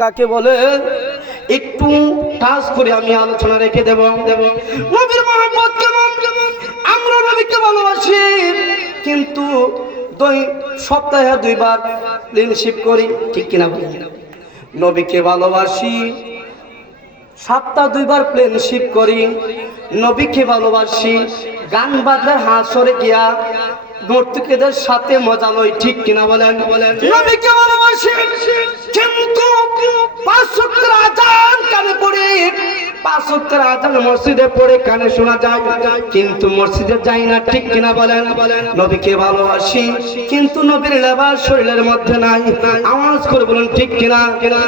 কাকে বলে একটু টাচ করে আমি আলোচনা রেখে দেব। নবীর মহব্বত কেমন? আমরা নবীকে ভালোবাসি, কিন্তু সপ্তাহে 2 বার ফ্রেন্ডশিপ করি, ঠিক কিনা বলি? নবীকে ভালোবাসি, সপ্তাহে 2 বার ফ্রেন্ডশিপ করি, নবীকে ভালোবাসি, গান বাজনার হাসরে গিয়া নর্তকীদের সাথে মজা লই, ঠিক কিনা বলেন? নবীকে ভালোবাসি, কিন্তু 5 ওয়াক্তের আযান কানে পড়ে, 5 ওয়াক্তের আযান মসজিদে পড়ে কানে শোনা যায়, কিন্তু মসজিদে যাই না, ঠিক কিনা বলেন? নবীকে ভালোবাসি, কিন্তু নবীর লেবাস শরীরের মধ্যে নাই, আওয়াজ করে বলেন ঠিক কিনা?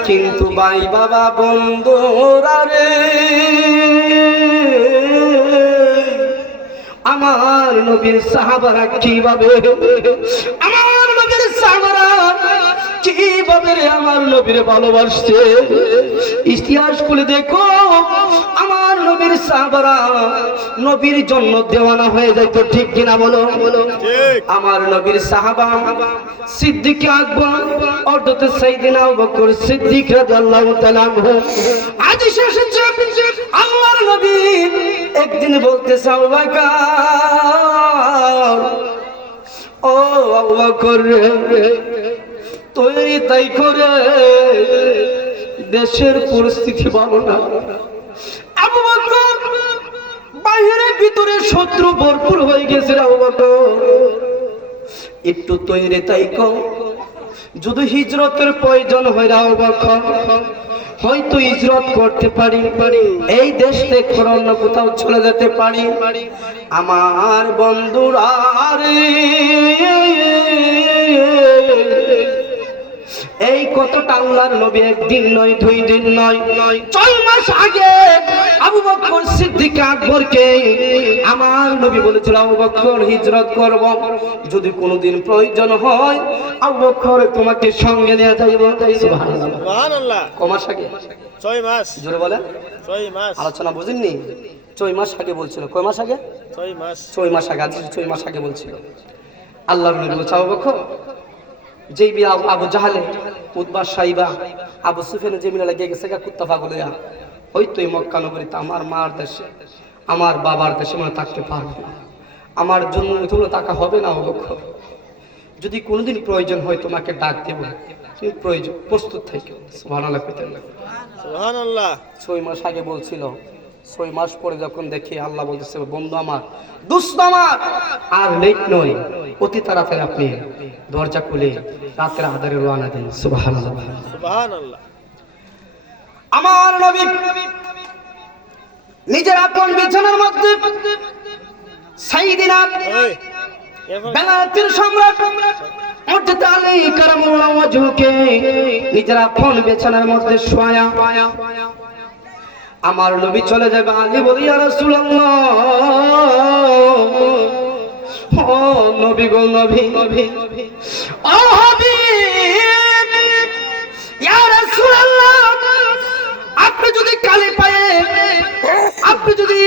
কিন্তু ভাই বাবা বন্ধুরা রে, আমার নবীর সাহাবারা কিভাবে, আমার নবীর সাহাবারা কিভাবে রে আমার নবীর ভালোবাসছে, ইতিহাস খুলে দেখো। আমার নবীর সাহাবারা নবীর জন্য দেওয়ানা হয়ে যাইতো, ঠিক কিনা বলো? আমার নবীর সাহাবা সিদ্দিক আকবর, হযরত সাইয়েদনা আবু বকর সিদ্দিক রাদিয়াল্লাহু তাআলা আনহু, আজ এসেছে আল্লাহর নবী একদিন বলতেছে, আবু বকর, ও আবু বকর তৈরি তাই করে, দেশের পরিস্থিতি ভালো না। আবু বকর বাইরে ভিতরে শত্রু ভরপুর হয়ে গেছে, আবু বকর একটু তৈরি তাই কর, যদি হিজরতের প্রয়োজন হয় আবু বকর হয়তো হিজরত করতে পারি, এই দেশ থেকে অন্য কোথাও চলে যেতে পারি। আমার বন্ধুরা রে, এই কতটা আল্লাহর নবী একদিন নয়, 2 দিন নয়, 6 মাস আগে আবু বকর সিদ্দিক আকবরকে আমার নবী বলেছিল, আবু বকর হিজরত করব, যদি কোনোদিন প্রয়োজন হয় আবু বকর তোমাকে সঙ্গে নিয়ে যাইব। সুবহানাল্লাহ। ক মাস আগে? 6 মাস। জোরে বলেন। 6 মাস। আলোচনা বুঝেননি? 6 মাস আগে বলছিল। কয় মাস আগে? 6 মাস। 6 মাস আগে, 6 মাস আগে বলছিল। আল্লাহর নবী বলছে, আবু বকর যেই বিয়া আবু জাহালে, উতবা, সাইবা, আবু সুফিয়ান যে মিলা লেগে গেছে কুত্তা পাগলিয়া, ওই তো এই মক্কা নগরীতে আমার মার দেশে, আমার বাবার দেশে মানে থাকতে পারবো না, আমার জন্য তোমরা টাকা হবে না। আবু বকর যদি কোনোদিন প্রয়োজন হয় তোমাকে ডাক দেব, তুমি প্রয়োজন প্রস্তুত থাকো। সুবহানাল্লাহ। সুবহানাল্লাহ। 6 মাস আগে বলছিল, 6 মাস পরে যখন দেখি আল্লাহ বলতেছে, বন্ধু আমার, দোস্ত আমার, আর লেট নয়, অতি তাড়াতাড়ি আপনি দরজা খুলে রাতের আধারে রওনা দেন। সুবহানাল্লাহ। সুবহানাল্লাহ। আমার নবী নিজের আপন বিছানার মধ্যে সাইয়েদিনা বেলায়েতের সম্রাট হযরত আলী কারামাল্লাহু ওয়াজহুকে নিজের আপন বিছানার মধ্যে শোয়া আমার নবী চলে যাবে। আলী বলি, ইয়া রাসূলুল্লাহ, ও নবী গো, নবী, ও হাবিব, ইয়া রাসূলুল্লাহ, আপনি যদি কালি পায়ে, আপনি যদি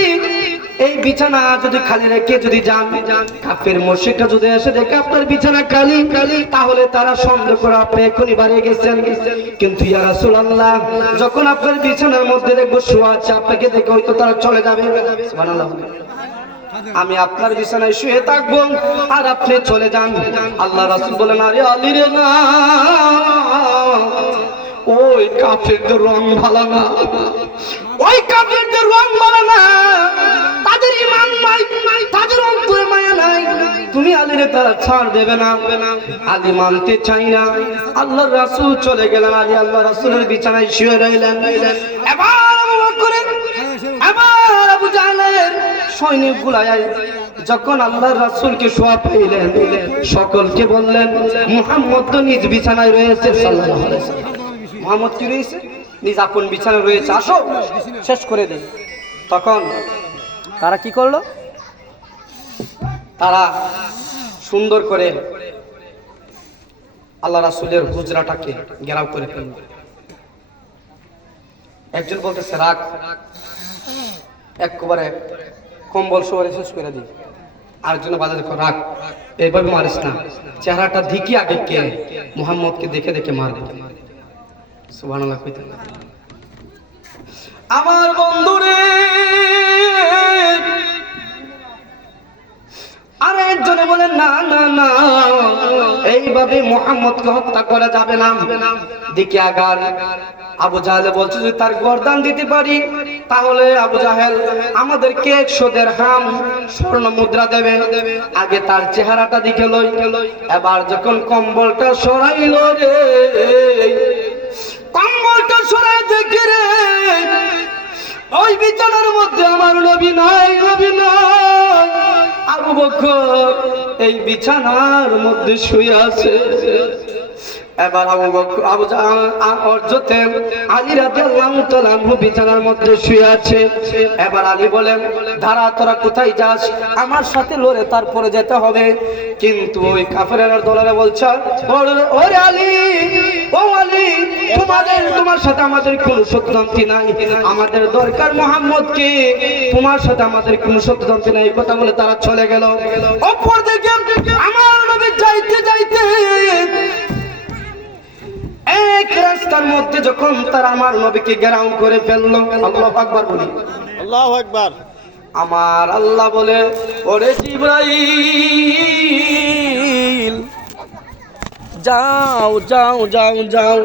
এই বিছানা যদি খালি রেখে যদি যান, কাফের মুশরিকরা যদি এসে দেখে আপনার বিছানা খালি, তাহলে তারা সন্দেহ করে আপনি এখনই বাড়ি গেছেন। কিন্তু ইয়া রাসূলুল্লাহ, যখন আপনার বিছানার মধ্যে দেখবো শোয়া আছে, আপনাকে দেখে হয়তো তারা চলে যাবে। সুবহানাল্লাহ। আমি আপনার বিছানায় শুয়ে থাকবো আর আপনি চলে যান। আল্লাহ রাসূল বলেন, আরে আলী রে, না, ওই কাফেরদের রং ভালো না, ওই কাফেরদের রং ভালো না, তাদের ঈমান নাই, তাদের অন্তরে মায়া নাই, তুমি আলীরে তারা ছাড় দেবে না। আলী মানতে চাই না। আল্লাহর রাসূল চলে গেলেন, আলী আল্লাহ রাসূলের বিছানায় শুয়ে রইলেন। এবার আবু বকরের, এবার আবু জাহলের সৈনিকগুলা যখন আল্লাহর রাসূলকে শোয়া পাইলেন, সকলকে বললেন, মুহাম্মদ তো নিজ বিছানায় রয়েছে। সাল্লাল্লাহু আলাইহি ওয়াসাল্লাম, মুহাম্মদ কি রয়েছে? নিজ আপন বিছানায় রয়েছে, আসো শেষ করে দেই। তখন তারা কি করলো? তারা সুন্দর করে আল্লাহ রাসূলের হুজরাটাকে ঘেরাও করে ফেলল। একজন বলতেছে, রাখ, একবারে কম্বল সবারে শেষ করে দিই। আরেকজন বাধা, দেখো রাখ, এইভাবে মারিস না, চেহারাটা দিকে আগে কে মুহাম্মদকে দেখে দেখে মারবে। সুবহানাল্লাহ কইতে না। আমার বন্ধুরে আর একজনে বলেন না না না, এইভাবে মুহাম্মদকে হত্যা করা যাবে না। দিকে আগার আবু জাহেল বলছে যদি তার গর্দান দিতে পারি তাহলে আবু জাহেল আমাদেরকে 100 দিরহাম স্বর্ণ মুদ্রা দেবে। আগে তার চেহারাটা দিকে লই। এবার যখন কম্বলটা সরাইল রে, কম্বলটা সরাই দেখে রে ওই বিছানার মধ্যে আমার নবী নাই, নবী নাই। আবু বকর এই বিছানার মধ্যে শুয়ে আছে। এবার আবু বকর অর্জতে আলী রাদিয়াল্লাহু তাআলা বিছানার মধ্যে শুয়ে আছে। এবার আলী বলেন দাঁড়া, তোরা কোথায় যাস? আমার সাথে লড়ে তারপরে যেতে হবে। কিন্তু ওই কাফেরের দলেরা বলছে ওরে আলী, ও আলী, তোমার সাথে আমাদের কোনো শত্রুতা নাই, আমাদের দরকার মুহাম্মদকে, তোমার সাথে আমাদের কোনো শত্রুতা নাই। কথা বলে তারা চলে গেল। অপর দিকে আমার নবী যাইতে যাইতে এক রাস্তার মধ্যে যখন তারা আমার নবীকে ঘেরাও করে ফেললো, আল্লাহু আকবার বলি, আল্লাহু আকবার। আমার আল্লাহ বলে ওরে জিবরাইল যাও যাও যাও যাও